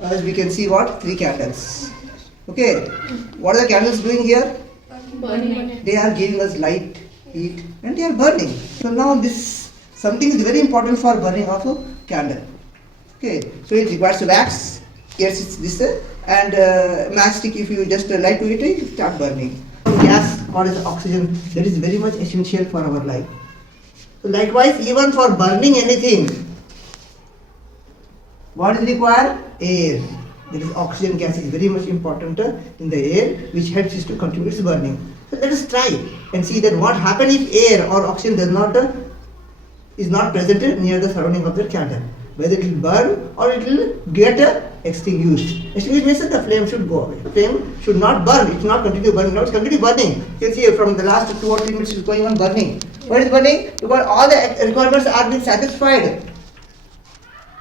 As we can see what? 3 candles. Okay. What are the candles doing here? Burning. They are giving us light, heat, and they are burning. So now this something is very important for burning of a candle. Okay. So it requires wax. Yes, it's this and matchstick. If you just light to it, it will start burning. Gas or is oxygen, that is very much essential for our life. So likewise, even for burning anything, what is required? Air. That is oxygen gas is very much important in the air, which helps us to contribute to burning. So let us try and see that what happens if air or oxygen is not present near the surrounding of the candle. Whether it will burn or it will get extinguished. Extinguished means that the flame should go away. Flame should not burn. It should not continue burning. Now it's continue burning. You can see from the last 2 or 3 minutes it's going on burning. Why is burning? Because all the requirements are being satisfied.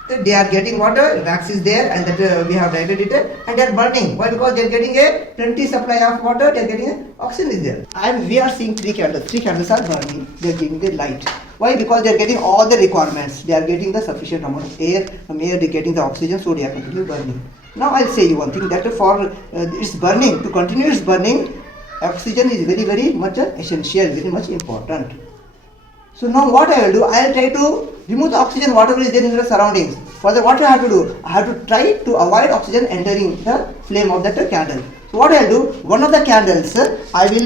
They are getting water, wax is there, and that we have lighted it, and they are burning. Why? Because they are getting a plenty supply of water. They are getting oxygen is there. And we are seeing 3 candles. 3 candles are burning. They are giving the light. Why? Because they are getting all the requirements. They are getting the sufficient amount of air. From air they are getting the oxygen, so they are continuing burning. Now I'll say you one thing that for its burning, to continue its burning, oxygen is very much essential, very much important. So now what I will do, I will try to remove the oxygen whatever is there in the surroundings. For that, what I have to do? I have to try to avoid oxygen entering the flame of that candle. So what I will do, one of the candles I will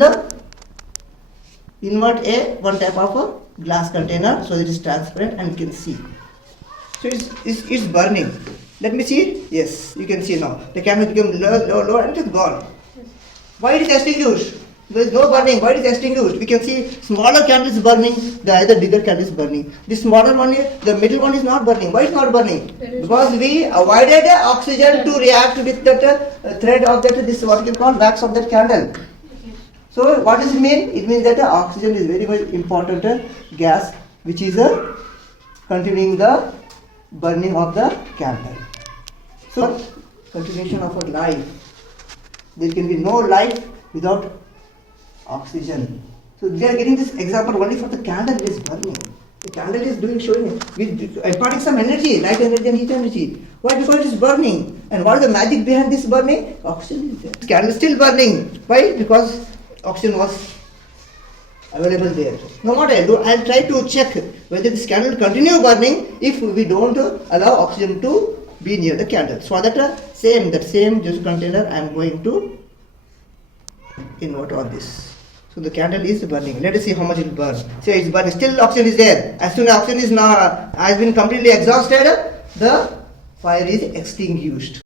invert one type of a glass container so that it is transparent and you can see. So it's burning. Let me see. Yes, you can see now. The candle became low and it is gone. Why it is extinguished? There is no burning. Why it is extinguished? We can see smaller candle is burning, the other bigger candle is burning. The smaller one, the middle one is not burning. Why it is not burning? Because we avoided oxygen to react with that thread of that, this what you call wax of that candle. So what does it mean? It means that oxygen is very important gas which is continuing the burning of the candle. So continuation of a life. There can be no life without oxygen. So we are getting this example only for the candle is burning. The candle is showing imparting some energy, light energy and heat energy. Why? Because it is burning. And what is the magic behind this burning? Oxygen is there. The candle is still burning. Why? Because oxygen was available there. Now what I'll do, I'll try to check whether this candle will continue burning if we don't allow oxygen to be near the candle. So that same juice container I am going to invert on this. So the candle is burning. Let us see how much it will burn. See, it's burning. Still oxygen is there. As soon as oxygen is now has been completely exhausted, the fire is extinguished.